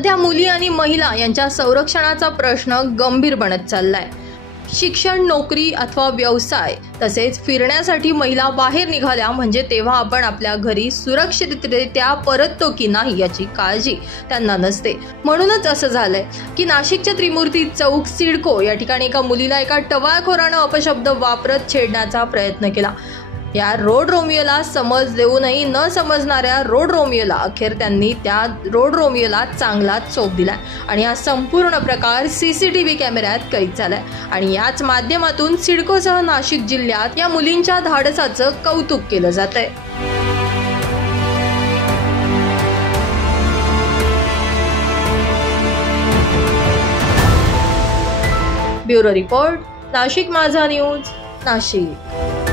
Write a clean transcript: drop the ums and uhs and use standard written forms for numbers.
सध्या मुली आणि महिला यांच्या संरक्षणाचा प्रश्न गंभीर बनत चाललाय। शिक्षण, नोकरी अथवा व्यवसाय तसेच फिरण्यासाठी महिला बाहेर निघाल्या म्हणजे तेव्हा आपण आपल्या घरी सुरक्षितरित्या परततो की नाही याची काळजी त्यांना नसते। म्हणूनच असं झालंय की नाशिकच्या त्रिमूर्ती चौक सिडको या ठिकाणी एका मुलीला एका टवाळखोरानं अपशब्द वापरत छेडण्याचा प्रयत्न केला। या रोड रोमियोला समज देऊनही न समजणाऱ्या रोड रोमियोला अखेर त्यांनी त्या रोड रोमियोला चांगलाच चोप दिलाय आणि हा संपूर्ण प्रकार CCTV कॅमेऱ्यात कैद झालाय। आणि याच माध्यमातून सिडकोसह नाशिक जिल्ह्यात या मुलींच्या धाडसाचं कौतुक केलं जातंय। ब्युरो रिपोर्ट, नाशिक माझा न्यूज, नाशिक।